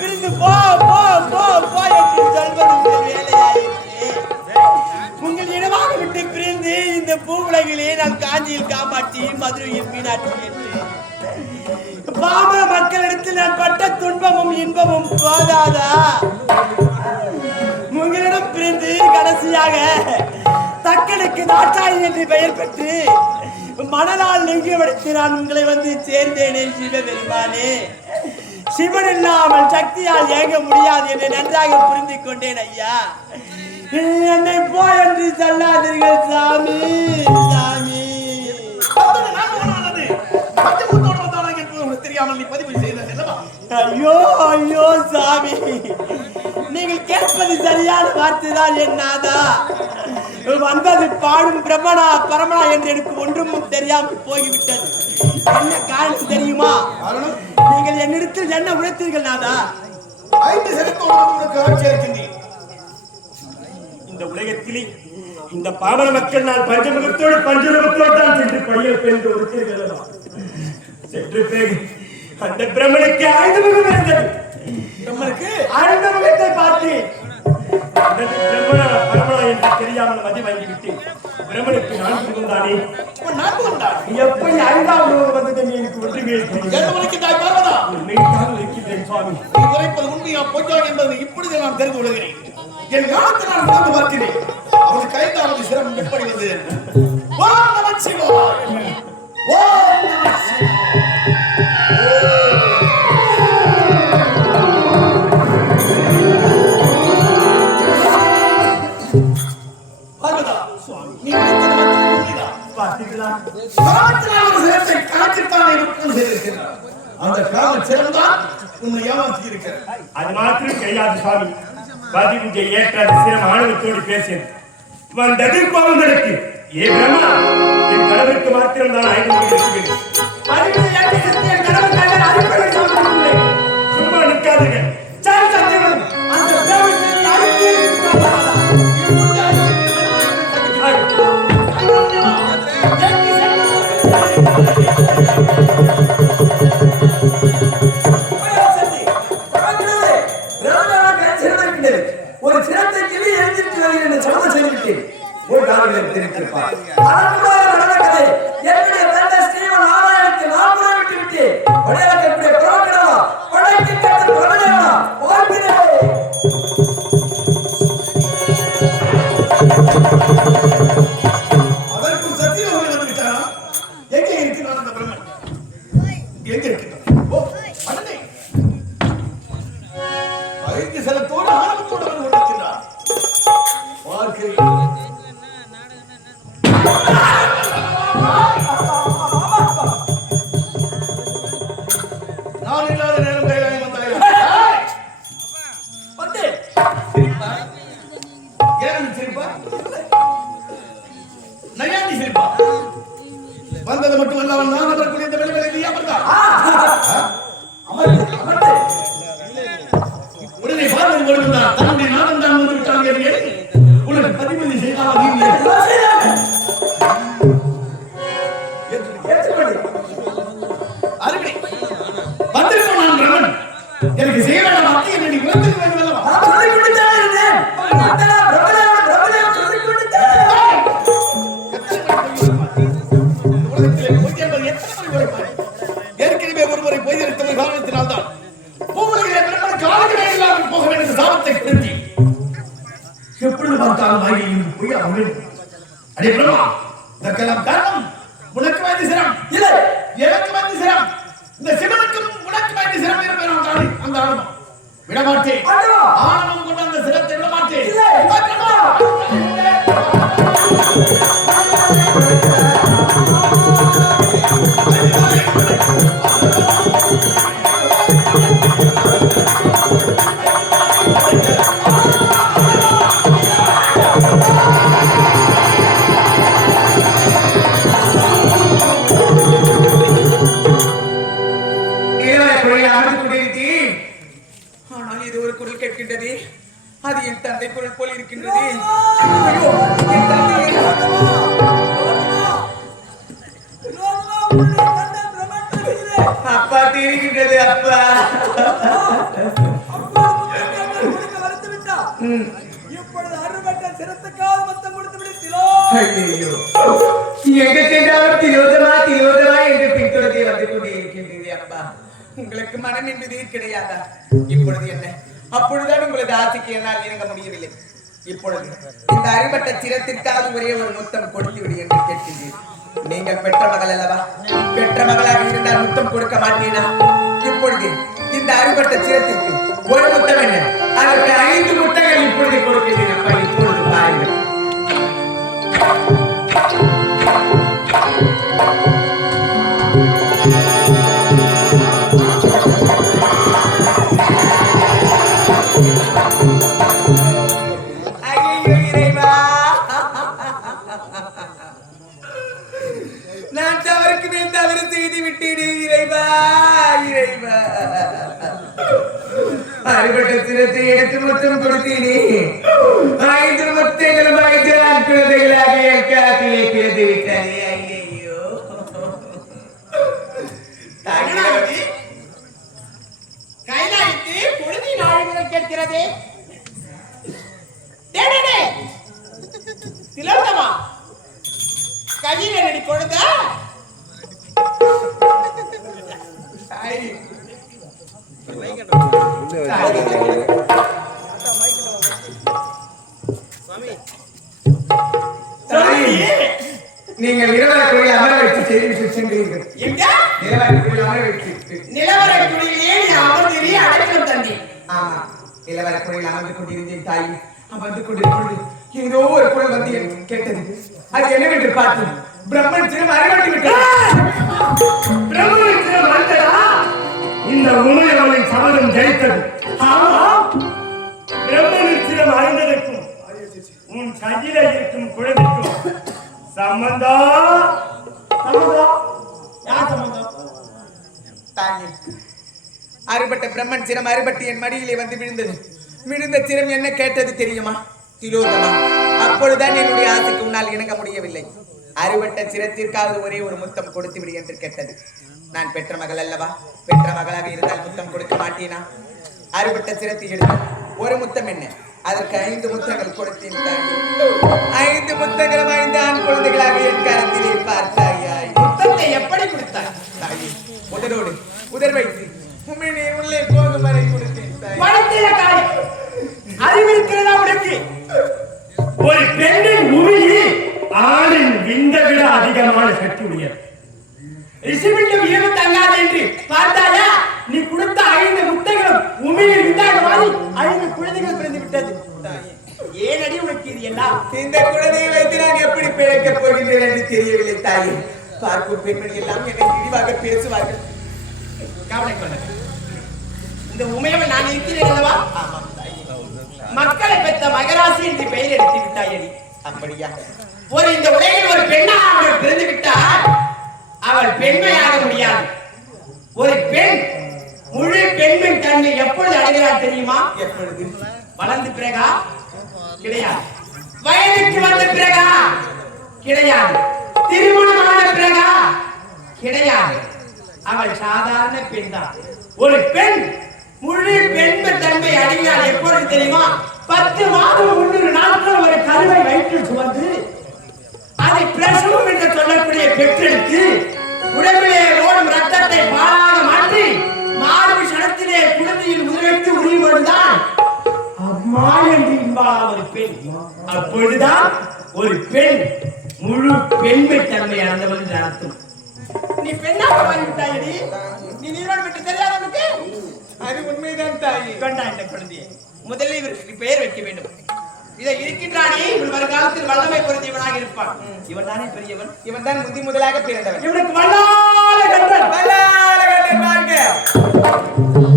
பிரிந்து போ போ போ போ என்று சொல்வது உங்கள் வேலையாயிற்று உங்கள் விட்டு பிரிந்து இந்த பூவுலகிலே நான் காஞ்சியில் காமாட்சி மதுரையில் மீனாட்சி என்று பாமர மக்களிடத்தில் நான் பட்ட துன்பமும் இன்பமும் போதாதா? உங்களிடம் பிரிந்து கடைசியாக தக்கனுக்கு நாட்டாய் என்று பெயர் பெற்று மணலால் நெங்கியவடுத்து நான் உங்களை வந்து சேர்ந்தேனே சிவபெருமானே. சிவன் இல்லாமல் சக்தியால் ஏங்க முடியாது என்று நன்றாக புரிந்து கொண்டேன் ஐயா. என்னை போ என்று சொல்லாதீர்கள் சாமி சாமி. ஐயோ ஐயோ சாமி. நீங்கள் கேட்பது சரியான வார்த்தை தான் வந்தது பாடும் பிரம்மனா பரமனா என்று எனக்கு ஒன்றும் தெரியாமல் போய்விட்டது. என்ன காரணம் தெரியுமா? நீங்கள் என்னிடத்தில் என்ன உழைத்தீர்கள் நாதா? ஐந்து இந்த உலகத்திலே இந்த பாமர மக்கள் நான் பஞ்சமுகத்தோடு பஞ்சமுகத்தோடு தான் சென்று படியல் ஒருத்தீர்கள் சென்று அந்த பிரம்மனுக்கு ஐந்து முகம் இருந்தது. நம்மளுக்கு ஆழ்ந்த முகத்தை பார்த்து அந்த பிரம்மனா பரமனா என்று தெரியாமல் மதி வாங்கிவிட்டு பிரம்மனுக்கு நான்கு முகம் தானே உன் நான்கு வந்தாள் எப்படி ஐந்தாவது முகம் வந்தது என்று எனக்கு ஒன்றுமே தெரியும் என்ன உனக்கு தாய் பார்வதா உண்மைதான் இருக்கின்றேன் சுவாமி. நீ உரைப்பது உண்மையா பொய்யா என்பதை இப்பொழுது நான் தெரிந்து கொள்கிறேன். என் ஞானத்தை நான் உணர்ந்து பார்க்கிறேன். அவனுக்கு ஐந்தாவது சிரமம் எப்படி வந்தது. ஓம் ஓம் அந்த கால சிறந்தான் உன்னை ஏமாற்றி இருக்கிறார் அது மாத்திரம் கிடையாது சுவாமி. பதிவுஜை ஏற்ற அந்த சிரம் ஆணவத்தோடு பேசியது. வந்தது கோபங்களுக்கு. ஏ பிரம்மா என் கடவுளுக்கு மாத்திரம் தான் ஐந்து முகம் எனக்கு செய்ய என்பது எத்தனை முறை உரைப்பாய்? ஏற்கனவே ஒருமுறை பொய் எடுத்தவர் காரணத்தினால்தான் பூவுலகிலே பிரம்மன் காலங்களே இல்லாமல் போக வேண்டும் சாபத்தை கொடுத்தி எப்பொழுது பார்த்தாலும் வாயிலும் இருந்து பொய் அவர்கள் அடே பிரம்மா இதற்கெல்லாம் காரணம் உனக்கு வாய்ந்த சிரம் விடமாட்டேன்! ஆணவம் கொண்ட அந்த சிரத்தை இந்த சிரத்திற்காக ஒரே ஒரு முத்தம் கொடுத்து விடு என்று கேட்கின்றேன். நீங்கள் பெற்ற மகள் அல்லவா? பெற்ற மகளாக இருந்தால் முத்தம் கொடுக்க மாட்டீனா இப்பொழுது இந்த அறுபட்ட சிரத்திற்கு ஒரு முத்தம் என்ன? அதற்கு ஐந்து முத்தங்கள் இப்பொழுது கொடுக்கின்றேன். அப்பா இப்பொழுது பாருங்கள். அறுபட்ட சிரத்தை எடுத்து மொத்தம் செய்து சென்றீர்கள் எங்க? இரவரக்குறையில் அமர வைத்து. நிலவர குடியிலே நீ அமர்ந்திரி அடைக்கலம் தந்தி. ஆமா. இளவரக்குறையில் அமர்ந்து கொண்டிருந்தேன் தாய். அமர்ந்து கொண்டிருப்பொழுது ஏதோ ஒரு குரல் வந்து கேட்டது. அது என்னவென்று பார்த்து பிரம்மன் சிரம் அறுபட்டு விட்டார் இந்த உமையவனின் சபதம் ஜெயித்தது. பிரம்மனிடம் அறிந்ததற்கும் உன் கையில இருக்கும் குழந்தைக்கும் சம்பந்தம் தாயே அறுபட்ட பிரம்மன் சிரம் அறுபட்டு என் மடியிலே வந்து விழுந்தது. விழுந்த சிரம் என்ன கேட்டது தெரியுமா? திலோதமா அப்பொழுதுதான் என்னுடைய ஆசைக்கு உன்னால் இணங்க முடியவில்லை. அறுபட்ட சிரத்திற்காவது ஒரே ஒரு முத்தம் கொடுத்து விடு என்று கேட்டது. நான் பெற்ற மகள் அல்லவா? பெற்ற மகளாக இருந்தால் முத்தம் கொடுக்க மாட்டேனா? அறுபட்ட சிரத்தை எடுத்து ஒரு முத்தம் என்ன? அதற்கு ஐந்து முத்தங்கள் கொடுத்தேன் ஐந்து முத்தங்களும் ஐந்து ஆண் குழந்தைகளாக என் கரத்திலே பார்த்தார் முத்தத்தை எப்படி கொடுத்தாய்? தாயே, உதடோடு உதர் வைத்து. உம்மினே உள்ளே போகும் வரை கொடுத்தேன் காய் அறிவிருக்கிறதா உனக்கு? ஒரு பெண்ணின் உருகி ஆணின் விந்த விட அதிகமான சக்தி உடையது. ரிஷிவிண்டும் இரவு தங்காது என்று பார்த்தாயா? நீ கொடுத்த ஐந்து முட்டைகளும் உமிழில் விந்தாக மாறி ஐந்து குழந்தைகள் பிறந்து விட்டது. தாயே, ஏனடி உனக்கு இது எல்லாம்? இந்த குழந்தையை வைத்து நான் எப்படி பிழைக்கப் போகின்றேன் என்று தெரியவில்லை தாயே. பார்க்கும் பெண்கள் எல்லாம் என்னை இழிவாக பேசுவார்கள். கவலை இந்த உமையவன் நான் இருக்கிறேன் அல்லவா? மக்களை பெற்ற மகராசி என்று பெயர் எடுத்து விட்டாயடி அப்படியா? ஒரு இந்த உலகில் ஒரு பெண்ணாக அவள் பிறந்து விட்டால் அவள் பெண்மையாக முடியாது. ஒரு பெண் முழு பெண்மின் தன்மை எப்பொழுது அடைகிறாள் தெரியுமா? எப்பொழுது? வளர்ந்த பிறகா? கிடையாது. வயதுக்கு வந்த பிறகா? கிடையாது. திருமணமான பிறகா கிடையாது. அவள் சாதாரண பெண் தான் ஒரு பெண் முழு பெண்மை தன்மை அடைந்தால் எப்பொழுது தெரியுமா? பத்து மாதம் முன்னூறு நாட்கள் ஒரு கருவை வயிற்றில் சுமந்து அதை பிரசவம் என்று சொல்லக்கூடிய பெற்றெடுத்து உடம்பிலே ஓடும் ரத்தத்தை பாலாக மாற்றி மார்பு சனத்திலே குழந்தையில் உருவைத்து உரிவதுதான் அம்மா என்று இன்பா ஒரு பெண். அப்பொழுதுதான் ஒரு பெண் முழு பெண்மை தன்மை அடைந்தவள் என்று அர்த்தம். நீ பெண்ணாக மாறிவிட்டாயடி. நீ நீரோடு விட்டு தெரியாத உனக்கு? அது உண்மைதான் தாயே. கொண்டா இந்த குழந்தையை. முதலில் இவருக்கு பெயர் வைக்க வேண்டும். இதை இருக்கின்றானே இவன் வருகாலத்தில் வல்லமை பொருந்தியவனாக இருப்பான். இவன் தானே பெரியவன்? இவன் தான் முந்தி முதலாக பிறந்தவன் இவனுக்கு வல்லால கண்டன். வல்லாளகண்டன் வாழ்க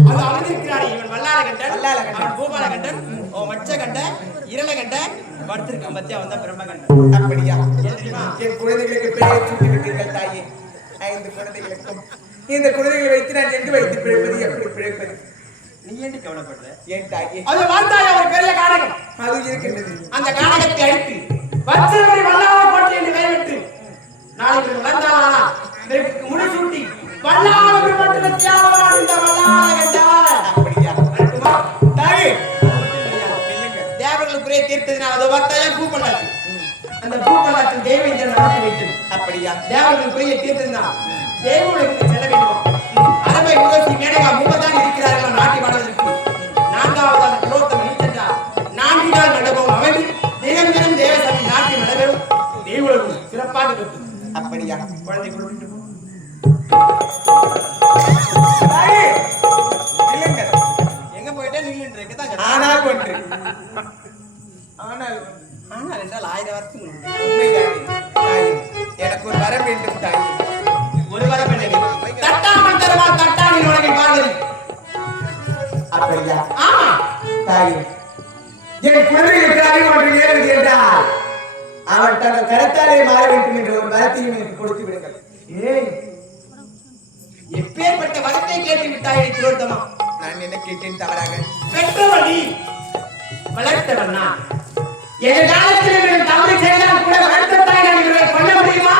அது அவன் இருக்கிறானே இவன் வல்லால கண்டன். வல்லால கண்டன். பூபால கண்டன். ஓ மச்ச கண்டன். இரள கண்டன். படுத்திருக்கான் பத்தியா? அவன் தான் பிரம்ம கண்டன் அப்படியா? ஏன் என் குழந்தைகளுக்கு பெயர் சூட்டி விட்டீர்கள் தாயே. ஐந்து குழந்தைகளுக்கும் இந்த குழந்தைகளை வைத்து நான் எங்கு வைத்து பிழைப்பது? எப்படி பிழைப்பது? நீ ஏண்டி கவலைப்படுற? ஏன் தாயே? அது வார்த்தாய ஒரு பெரிய காரகம். அது இருக்கின்றது. அந்த காரகத்தை அழித்து வச்சபடி வல்லாள கோட்டை என்று நாளைக்கு வளர்ந்தானா இந்த நடத்தி வைத்தது. அப்படியா? தேவர்களுக்குரிய தீர்த்ததினால் தேவர்களுக்கு செல்ல வேண்டும்? அரபை உதவி மேனகா மூவதான் இருக்கிறார்கள் நாட்டி வாழ்வதற்கு. நான்காவதாக புரோத்தமன் சென்றார் நான்கு நாள் மண்டபம் அமைந்து தினம் தினம் தேவசாமி நாட்டி நடைபெறும் சிறப்பாக இருக்கும் அப்படியா? குழந்தை கொடுத்து தாயே இல்லைங்கள் எங்க போயிட்டே நில்லுன்றீங்க தான் ஆனால் ஆனால் என்றால் ஆயிரம் வருஷம் உண்மைதானே. எனக்கு ஒரு வரம் வேண்டும் தாயே ஒரு வர பிள்ளைங்க தட்டாமல் தருமா தட்டாணி உலகின் பார்வதி அப்படியா? ஆமா. தாயே என் குழந்தைகளுக்கு அறிவு ஏறுவது என்றால் அவன் தங்கள் கரத்தாலே மாற வேண்டும் என்ற ஒரு வரத்தையும் எனக்கு கொடுத்து விடுங்கள். ஏய் எப்பேற்பட்ட வரத்தை கேட்டு விட்டாய் திரோத்தமா? நான் என்ன கேட்டேன் தவறாக? பெற்றவழி வளர்த்தவன் நான். எதிர்காலத்தில் இவர்கள் தவறு செய்தால் கூட வளர்த்தத்தாய் நான் இவர்களை கொல்ல முடியுமா?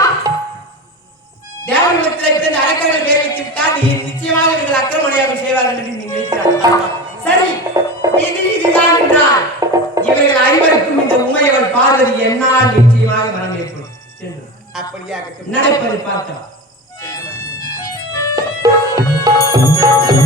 தேவனிடத்தில் அரக்கர்களை பேர் வைத்து நீ நிச்சயமாக நீங்கள் அக்கிரமணியாக செய்வார்கள் என்று நீங்கள் நினைக்கிறார்கள் சரி இது இதுதான் என்றால் இவர்கள் ஐவருக்கும் இந்த உமையவள் பார்வதி என்னால் நிச்சயமாக மனம் ஏற்படும் அப்படியாக நடப்பதை பார்த்தோம் Thank you.